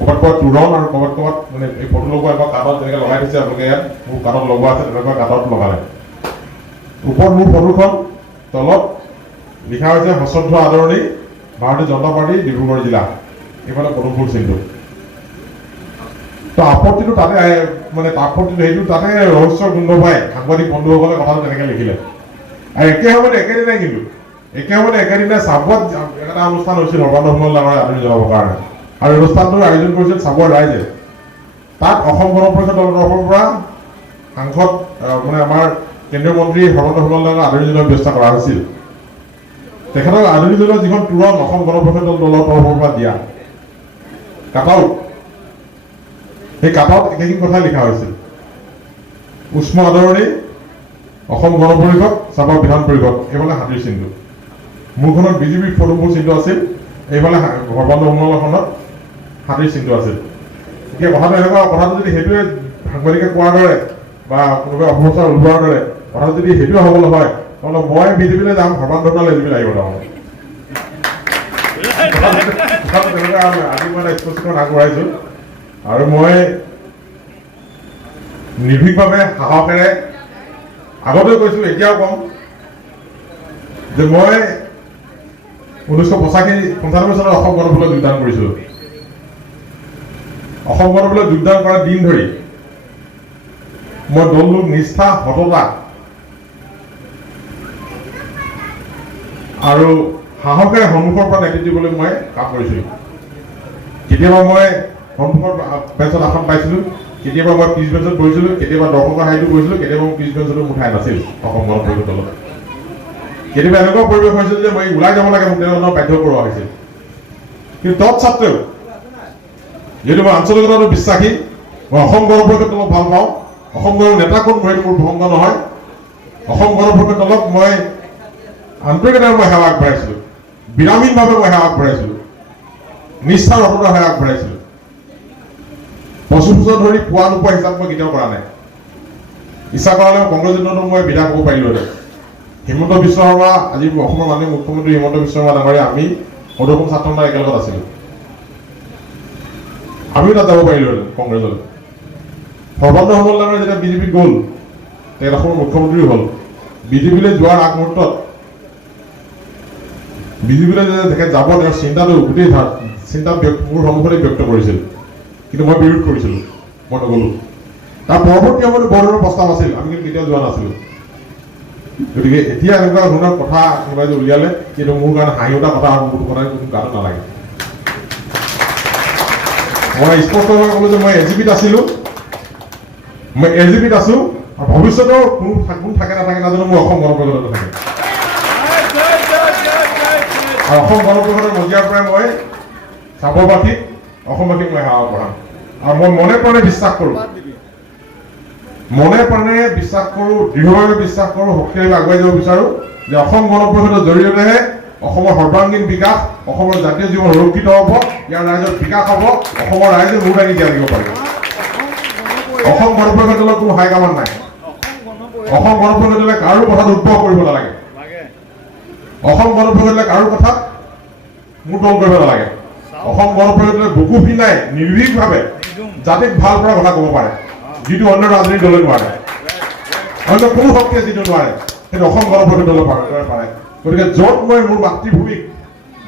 ক'ৰবাত তোৰণ আৰু ক'ৰবাত মানে এই ফটো লগোৱা এখন কাঠত যেনেকৈ লগাই দিছে আপোনালোকে ইয়াত মোৰ কাঠত লগোৱা আছে তেনেকুৱা কাঠত লগালে ওপৰত মোৰ ফটোখন তলত লিখা হৈছে সশ্ৰদ্ধ আদৰণি ভাৰতীয় জনতা পাৰ্টী ডিব্ৰুগড় জিলা এইফালে পদুমফুল চিনটো তো আপত্তিটো তাতে মানে আপত্তিটো সেইটো তাতে ৰহস্যৰ গোন্ধ পাই সাংবাদিক বন্ধুসকলে কথাটো তেনেকৈ লিখিলে আৰু একে সময়তে একেদিনাই কিন্তু একেদিনাই চাবুৱাত এটা অনুষ্ঠান হৈছিল সৰ্বানন্দ সোণোৱাল ডাঙৰে আদৰণি জনাবৰ কাৰণে আৰু অনুষ্ঠানটোৰ আয়োজন কৰিছিল চাবুৱাৰ ৰাইজে তাত অসম গণ পৰিষদ দলৰ তৰফৰ পৰা সাংসদ মানে আমাৰ কেন্দ্ৰীয় মন্ত্ৰী সৰ্বানন্দ সোণোৱাল ডাঙৰে আদৰণি জনোৱাৰ ব্যৱস্থা কৰা হৈছিল তেখেতক আদৰণি জনোৱা যিখন তোৰণ অসম গণ পৰিষদ দলৰ তৰফৰ পৰা দিয়া কাটাও সেই কাটাত একেখিনি কথা লিখা হৈছিল উষ্ম আদৰণি অসম গণ পৰিষদ চাবুৱা বিধান পৰিষদ এইফালে হাতীৰ চিনটো মোৰখনত বিজেপিৰ পদুমফুল চিনটো আছিল এইফালে সৰ্বানন্দ সোণোৱালখনত হাতীৰ চিনটো আছিল এতিয়া কথাটো এনেকুৱা কথাটো যদি সেইটোৱে সাংবাদিকে কোৱাৰ দৰে বা কোনোবাই অপপ্ৰচাৰ ওলোৱাৰ দৰে কথাটো যদি সেইটোৱে হ'বলৈ হয় নহ'লে মই বিজেপিলৈ যাম সৰ্বানন্দ সোণোৱাল এজেপি লাগিব তাৰমানে তেনেকুৱা আজি মই এটা স্পষ্টীকৰণ আগবঢ়াইছোঁ আৰু মই নিৰ্ভীকভাৱে সাহসেৰে আগতেও কৈছোঁ এতিয়াও ক'ম যে মই 1995 চনত অসম গণ পৰিষদত যোগদান কৰিছিলোঁ অসম গণ পৰিষদত যোগদান কৰা দিন ধৰি মই দলটোক নিষ্ঠা সততা আৰু সাহসেৰে সন্মুখৰ পৰা নেতৃত্ব দিবলৈ মই কাম কৰিছিলোঁ কেতিয়াবা মই সন্মুখৰ বেঞ্চত আসন পাইছিলোঁ কেতিয়াবা মই পিছ বেঞ্চত বহিছিলোঁ কেতিয়াবা দৰ্শকৰ শাৰীটো বহিছিলোঁ কেতিয়াবা মই পিছ বেঞ্চতো মুঠাই নাছিল অসম গণ পৰিষদ দলত কেতিয়াবা এনেকুৱা পৰিৱেশ হৈছিল যে মই ওলাই যাব লাগে মোক তেনেধৰণৰ বাধ্য কৰোৱা হৈছিল কিন্তু তৎসত্ত্বেও যিহেতু মই আঞ্চলিকতাতো বিশ্বাসী মই অসম গণ পৰিষদ দলক ভাল পাওঁ অসম গণৰ নেতা কোন মোৰ ভংগ নহয় অসম গণ পৰিষদ দলক মই আন্তৰিকতাৰে মই সেৱা আগবঢ়াইছিলোঁ বিৰামীনভাৱে মই সেৱা আগবঢ়াইছিলোঁ নিষ্ঠাৰ সততাৰ সেৱা আগবঢ়াইছিলোঁ 25 বছৰ ধৰি পোৱা নোপোৱা হিচাপ মই কেতিয়াও কৰা নাই ইচ্ছা কৰালে কংগ্ৰেছ দিনতো মই বিধায়ক হ'ব পাৰিলোহেঁতেন হিমন্ত বিশ্ব শৰ্মা আজি অসমৰ মাননীয় মুখ্যমন্ত্ৰী হিমন্ত বিশ্ব শৰ্মা ডাঙৰীয়া আমি সদৌ ছাত্ৰ সন্থা একেলগত আছিলোঁ আমিও তাত যাব পাৰিলোহেঁতেন কংগ্ৰেছলৈ সৰ্বানন্দ সোণোৱাল ডাঙৰীয়া যেতিয়া বিজেপিত গ'ল তেখেত অসমৰ মুখ্যমন্ত্ৰী হ'ল বিজেপিলৈ যোৱাৰ আগমুহূৰ্তত বিজেপিলৈ যে তেখেত যাব তেওঁৰ চিন্তাটো গোটেই চিন্তা মোৰ সন্মুখতে ব্যক্ত কৰিছিল কিন্তু মই বিৰোধ কৰিছিলোঁ মই নগ'লোঁ তাৰ পৰৱৰ্তী সময়ত বৰ্ডৰ প্ৰস্তাৱ আছিল আমি কিন্তু কেতিয়াও যোৱা নাছিলোঁ গতিকে এতিয়া এনেকুৱা ধৰণৰ কথা কোনোবাই যে উলিয়ালে কিন্তু মোৰ কাৰণে হাঁহি উঠা কথা আৰু মোৰ কথা কোনো গাতো নালাগে মই স্পষ্টভাৱে ক'লোঁ যে মই এজিপিত আছিলোঁ মই এজিপিত আছোঁ আৰু ভৱিষ্যতেও কোন থাকে নাথাকে নাজানো মোৰ অসম গণ পৰিষদত থাকে আৰু অসম গণ পৰিষদৰ মজিয়াৰ পৰাই মই চাবুৱাবাসীক অসমবাসীক মই সেৱা কৰাম আৰু মই মনে প্ৰাণে বিশ্বাস কৰোঁ দৃঢ়ভাৱে বিশ্বাস কৰোঁ শক্তিশালী আগুৱাই যাব বিচাৰোঁ যে অসম গণ পৰিষদৰ জৰিয়তেহে অসমৰ সৰ্বাংগীন বিকাশ অসমৰ জাতীয় জীৱন সুৰক্ষিত হ'ব ইয়াৰ ৰাইজৰ বিকাশ হ'ব অসমৰ ৰাইজে মূৰ দাঙি দিয়া দিব পাৰিব অসম গণ পৰিষদ দলৰ কোনো হাইকামান নাই অসম গণ পৰিষদ দলে কাৰো কথাত উদ্ভৱ কৰিব নালাগে অসম গণ পৰিষদ দলে কাৰো কথাত মূৰ তল কৰিব নালাগে অসম গণ পৰিষদ দলে বুকু পিন্ধাই নিৰ্ভীকভাৱে জাতিক ভাল পৰা কথা ক'ব পাৰে যিটো অন্য ৰাজনৈতিক দলে নোৱাৰে অন্য কোনো শক্তিয়ে যিটো নোৱাৰে সেইটো অসম গণ পৰিষদ দলে পাৰে গতিকে য'ত মই মোৰ মাতৃভূমিক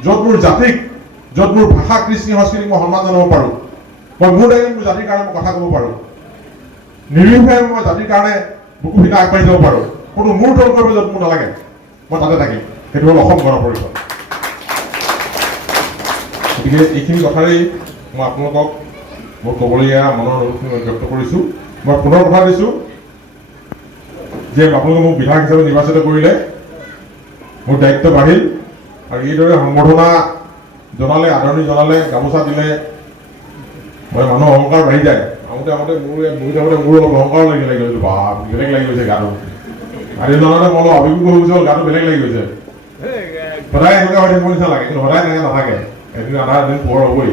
য'ত মোৰ জাতিক য'ত মোৰ ভাষা কৃষ্টি সংস্কৃতিক মই সন্মান জনাব পাৰোঁ মই মোৰ দায়িত্ব মোৰ জাতিৰ কাৰণে মই কথা ক'ব পাৰোঁ নিৰ্ভীকভাৱে মই জাতিৰ কাৰণে বুকু পিন্ধাই আগবাঢ়ি যাব পাৰোঁ কোনো মূৰ তল কৰিব য'ত মোৰ নালাগে মই তাতে থাকিম সেইটো হ'ল অসম গণ পৰিষদ গতিকে এইখিনি কথাৰেই মই আপোনালোকক মোৰ ক'বলগীয়া মনৰ অনুভূতি ব্যক্ত কৰিছোঁ মই পুনৰ কথা দিছোঁ যে আপোনালোকে মোক বিধায়ক হিচাপে নিৰ্বাচিত কৰিলে মোৰ দায়িত্ব বাঢ়িল আৰু এইদৰে সম্বৰ্ধনা জনালে আদৰণি জনালে গামোচা দিলে মই মানুহৰ অহংকাৰ বাঢ়ি যায় আহোঁতে মোৰ অলপ অহংকাৰ লাগি গৈছে বা বেলেগ লাগি গৈছে গাটো আজি জনালে মই অলপ অভিজ্ঞ হৈ গৈছে গাটো বেলেগ লাগি গৈছে সদায় এনেকুৱা হৈ থাকিব নিচিনা লাগে কিন্তু সদায় তেনেকৈ নাথাকে এদিন আধা দিন পোহৰ হ'বই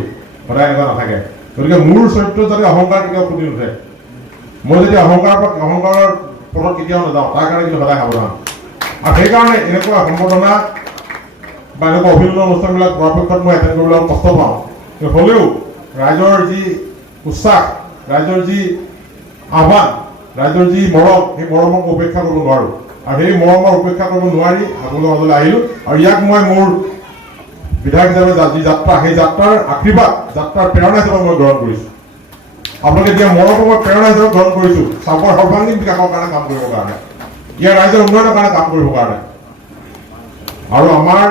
সদায় এনেকুৱা নাথাকে গতিকে মোৰ চৰিত্ৰত যাতে অহংকাৰ কেতিয়াও ফুটি নুঠে মই যদি অহংকাৰৰ পথত কেতিয়াও নাযাওঁ তাৰ কাৰণে কিন্তু সদায় সাৱধান আৰু সেইকাৰণে এনেকুৱা সম্বৰ্ধনা বা এনেকুৱা অভিনন্দন অনুষ্ঠানবিলাক পৰাপক্ষত মই এটেণ্ড কৰিবলৈ কষ্ট পাওঁ হ'লেও ৰাইজৰ যি উৎসাহ ৰাইজৰ যি আহ্বান ৰাইজৰ যি মৰম সেই মৰমক উপেক্ষা কৰিব নোৱাৰোঁ আৰু সেই মৰমৰ উপেক্ষা কৰিব নোৱাৰি আপোনালোকৰ মাজলৈ আহিলোঁ আৰু ইয়াক মই মোৰ বিধায়ক হিচাপে যি যাত্ৰা সেই যাত্ৰাৰ আশীৰ্বাদ যাত্ৰাৰ প্ৰেৰণা হিচাপে মই গ্ৰহণ কৰিছোঁ আপোনালোকে দিয়া মৰমক মই প্ৰেৰণা হিচাপে গ্ৰহণ কৰিছোঁ চাপৰ সৰ্বাংগীন বিকাশৰ কাৰণে কাম কৰিবৰ কাৰণে ইয়াৰ ৰাইজৰ উন্নয়নৰ কাৰণে কাম কৰিবৰ কাৰণে আৰু আমাৰ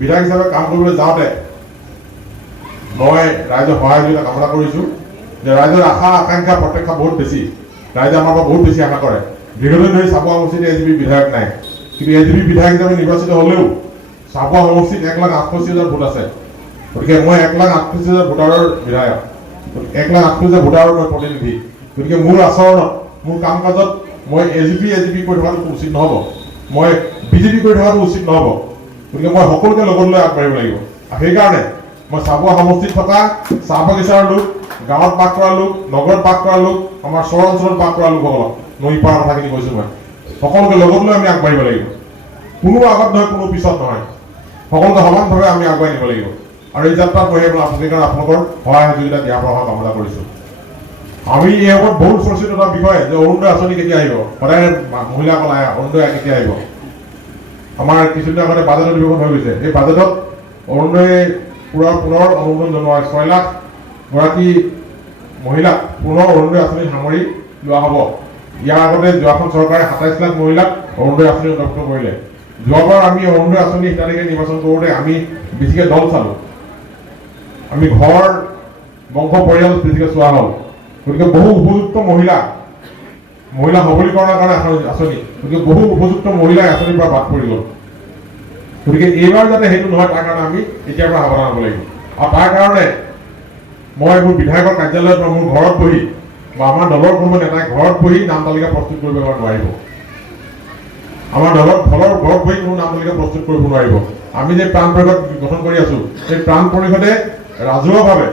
বিধায়ক হিচাপে কাম কৰিবলৈ যাওঁতে মই ৰাইজৰ সহায় সহযোগিতা কামনা কৰিছোঁ যে ৰাইজৰ আশা আকাংক্ষা প্ৰত্যাশা বহুত বেছি ৰাইজে আমাৰ পৰা বহুত বেছি আশা কৰে দীৰ্ঘদিন ধৰি চাবুৱা সমষ্টিত এজিপি বিধায়ক নাই কিন্তু এজিপি বিধায়ক হিচাপে নিৰ্বাচিত হ'লেও চাবুৱা সমষ্টিত 1,68,000 ভোট আছে গতিকে মই 1,68,000 ভোটাৰৰ বিধায়ক 1,68,000 ভোটাৰৰ মই প্ৰতিনিধি গতিকে মোৰ আচৰণত মোৰ কাম কাজত মই এজিপি কৰি থকাটো উচিত নহ'ব মই বিজেপি কৰি থকাটো উচিত নহ'ব গতিকে মই সকলোকে লগত লৈ আগবাঢ়িব লাগিব আৰু সেইকাৰণে মই চাবুৱা সমষ্টিত থকা চাহ বাগিচাৰ লোক গাঁৱত বাস কৰা লোক নগৰত বাস কৰা লোক আমাৰ চহৰ অঞ্চলত বাস কৰা লোকসকলক নৈ পাৰৰ কথাখিনি কৈছোঁ মই সকলোকে লগত লৈ আমি আগবাঢ়িব লাগিব কোনো আগত নহয় কোনো পিছত নহয় সকলোকে সমানভাৱে আমি আগুৱাই নিব লাগিব আৰু এই যাত্ৰাত মই আপোনালোকৰ সহায় সহযোগিতা দিয়াৰ পৰা কামনা কৰিছোঁ আমি এই ওপৰত বহুত চৰ্চিত এটা বিষয় যে অৰুণোদয় আঁচনি কেতিয়া আহিব সদায় মহিলাসকল আহে অৰুণোদয় কেতিয়া আহিব আমাৰ কিছুদিন আগতে বাজেট অধিৱেশন হৈ গৈছে এই বাজেটত অৰুণোদয় পুনৰ অনুমোদন জনোৱা 6 লাখ গৰাকী মহিলাক পুনৰ অৰুণোদয় আঁচনিত সামৰি লোৱা হ'ব ইয়াৰ আগতে যোৱাখন চৰকাৰে 27 লাখ মহিলাক অৰুণোদয় আঁচনি অন্তৰ্ভুক্ত কৰিলে যোৱাবাৰ আমি অৰুণোদয় আঁচনি হিতাধিকাৰী নিৰ্বাচন কৰোঁতে আমি বেছিকৈ দল চালোঁ আমি ঘৰ বংশ পৰিয়াল বেছিকৈ চোৱা হ'ল গতিকে বহু উপযুক্ত মহিলা সবলীকৰণৰ কাৰণে আঁচনি গতিকে বহু উপযুক্ত মহিলাই আঁচনিৰ পৰা বাদ পৰি গ'ল গতিকে এইবাৰ যাতে সেইটো নহয় তাৰ কাৰণে আমি এতিয়াৰ পৰা সাৱধান হ'ব লাগিব আৰু তাৰ কাৰণে মই মোৰ বিধায়কৰ কাৰ্যালয়ত মোৰ ঘৰত বহি বা আমাৰ দলৰ কোনো নেতাই ঘৰত বহি নাম তালিকা প্ৰস্তুত কৰিব নোৱাৰিব আমাৰ দলৰ ঘৰত বহি কোনো নাম তালিকা প্ৰস্তুত কৰিব নোৱাৰিব আমি যে প্ৰাণ পৰিষদ গঠন কৰি আছোঁ সেই প্ৰাণ পৰিষদে ৰাজহুৱাভাৱে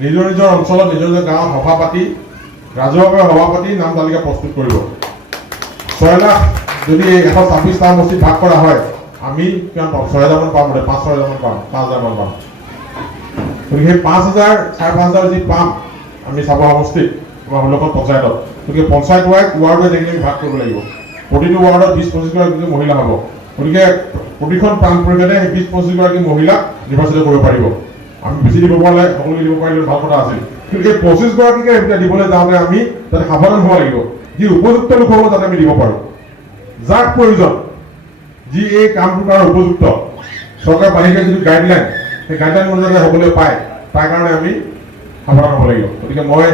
নিজৰ অঞ্চলত নিজৰ গাঁৱত সভা পাতি ৰাজহুৱাভাৱে সভা পাতি নাম তালিকা প্ৰস্তুত কৰিব 6 লাখ যদি 126টা সমষ্টিত ভাগ কৰা হয় আমি কিমান পাম 6,000 মান পাম 5,000 মান পাম 5,000 মান পাম গতিকে সেই 5,000 5,500 যি পাম আমি চাবুৱা সমষ্টিত আমাৰ ষোল্লখন পঞ্চায়তত গতিকে পঞ্চায়ত ৱাৰ্ড আজিকালি আমি ভাগ কৰিব লাগিব প্ৰতিটো ৱাৰ্ডত 20-25 গৰাকী মহিলা হ'ব গতিকে প্ৰতিখন প্ৰাণ পৰিষদে সেই 20-25 গৰাকী মহিলাক নিৰ্বাচিত কৰিব পাৰিব আমি বেছি দিব পাৰিলে সকলোকে দিব পাৰিলে ভাল কথা আছিল কিন্তু এই 25 গৰাকীকে এতিয়া দিবলৈ যাওঁতে আমি তাতে সাৱধান হ'ব লাগিব যি উপযুক্ত লোকসকলক যাতে আমি দিব পাৰোঁ যাক প্ৰয়োজন যি এই কামটোৰ কাৰণে উপযুক্ত চৰকাৰে বান্ধি দিয়া যিটো গাইডলাইন সেই গাইডলাইন অনুযায়ী সকলোৱে পায় তাৰ কাৰণে আমি সাৱধান হ'ব লাগিব গতিকে মই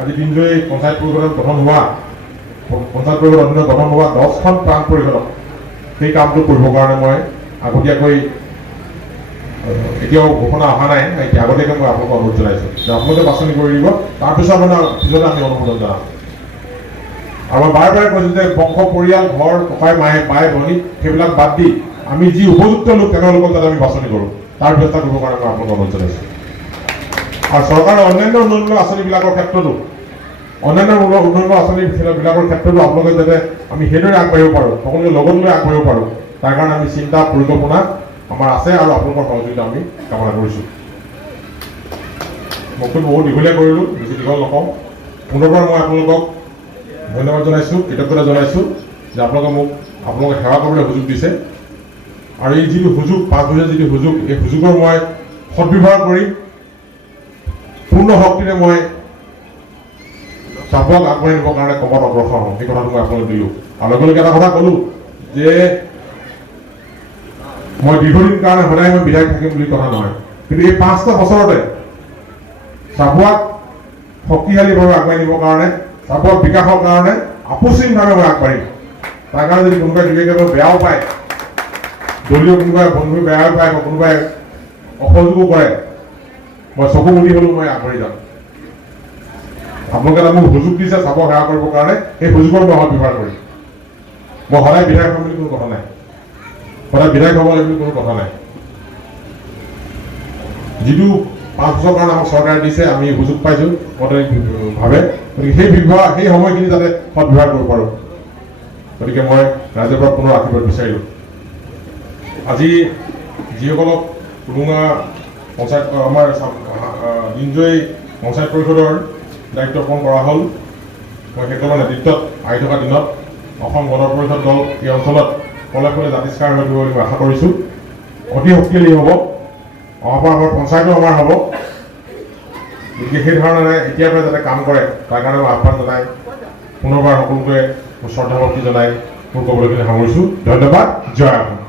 আজি দিনজোৰা পঞ্চায়ত পৰিষদত গঠন হোৱা 10খন প্ৰাণ পৰিষদক সেই কামটো কৰিবৰ কাৰণে মই আগতীয়াকৈ এতিয়াও ঘোষণা অহা নাই এতিয়া আগতীয়াকৈ মই আপোনালোকক অনুৰোধ জনাইছোঁ যে আপোনালোকে বাছনি কৰি দিব তাৰপিছত পিছতে আমি অনুমোদন জনাম আৰু মই বাৰে বাৰে কৈছোঁ যে বংশ পৰিয়াল ঘৰ ককাই মায়ে বাই ভনী সেইবিলাক বাদ দি আমি যি উপযুক্ত লোক তেওঁলোকক যাতে আমি বাছনি কৰোঁ তাৰ ব্যৱস্থা কৰিবৰ কাৰণে মই আপোনালোকক অনুৰোধ জনাইছোঁ আৰু চৰকাৰৰ অন্যান্য উন্নয়ন আঁচনিবিলাকৰ ক্ষেত্ৰতো আপোনালোকে যাতে আমি সেইদৰে আগবাঢ়িব পাৰোঁ সকলোকে লগত লৈ আগবাঢ়িব পাৰোঁ তাৰ কাৰণে আমি চিন্তা পৰিকল্পনা আমাৰ আছে আৰু আপোনালোকৰ সহযোগিতা আমি কামনা কৰিছোঁ বক্তব্য বহুত দীঘলীয়া কৰিলোঁ বেছি দীঘল নকওঁ পুনৰবাৰ মই আপোনালোকক ধন্যবাদ জনাইছোঁ কৃতজ্ঞতা জনাইছোঁ যে আপোনালোকে সেৱা কৰিবলৈ সুযোগ দিছে আৰু এই যিটো সুযোগ 5 বছৰীয়া যিটো সুযোগ এই সুযোগৰ মই সদ্ব্যৱহাৰ কৰি পূৰ্ণ শক্তিৰে মই চাবুৱাক আগবাঢ়ি নিবৰ কাৰণে কমত অগ্ৰসৰ হ'ম সেই কথাটো মই আপোনালোক দিলোঁ আৰু লগে লগে এটা কথা ক'লোঁ যে মই দীৰ্ঘদিন কাৰণে সদায় মই বিধায়ক থাকিম বুলি কথা নহয় কিন্তু এই 5টা বছৰতে চাবুৱাক শক্তিশালীভাৱে আগুৱাই নিবৰ কাৰণে চাবুৱাক বিকাশৰ কাৰণে আপোচহীনভাৱে মই আগবাঢ়িম তাৰ কাৰণে যদি কোনোবাই দুই বেয়াও পায় দলীয় কোনোবাই বন্ধু বেয়াও পায় বা কোনোবাই অসহযোগো কৰে মই চকু মুদি হ'লেও মই আগবাঢ়ি যাম আপোনালোকে এটা মোক সুযোগ দিছে চাবুৱাক সেৱা কৰিবৰ কাৰণে সেই সুযোগৰ মই ব্যৱহাৰ কৰিম মই সদায় বিধায়ক হ'ম বুলি কোনো কথা নাই সদায় বিধায়ক হ'ব লাগিব কোনো কথা নাই যিটো 5 বছৰ কাৰণে আমাক চৰকাৰে দিছে আমি সুযোগ পাইছোঁ ভাৱে গতিকে সেই সময়খিনি যাতে সদব্যৱহাৰ কৰিব পাৰোঁ গতিকে মই ৰাইজৰ পৰা পুনৰ আশীৰ্বাদ বিচাৰিলোঁ আজি যিসকলক টুলুঙা পঞ্চায়ত আমাৰ দিনজয়ী পঞ্চায়ত পৰিষদৰ দায়িত্ব অৰ্পণ কৰা হ'ল মই সেইসকলৰ নেতৃত্বত আহি থকা দিনত অসম গণ পৰিষদ দল এই অঞ্চলত কলে কলে জাতিষ্কাৰ হৈ থাকিব বুলি মই আশা কৰিছোঁ অতি শক্তিশালী হ'ব অহাবাৰ আমাৰ পঞ্চায়তো আমাৰ হ'ব গতিকে সেই ধৰণেৰে এতিয়াৰ পৰা যাতে কাম কৰে তাৰ কাৰণে মই আহ্বান জনাই পুনৰবাৰ সকলোকে শ্ৰদ্ধা ভক্তি জনাই মোৰ ক'বলগীয়া সামৰিছোঁ ধন্যবাদ জয় অসম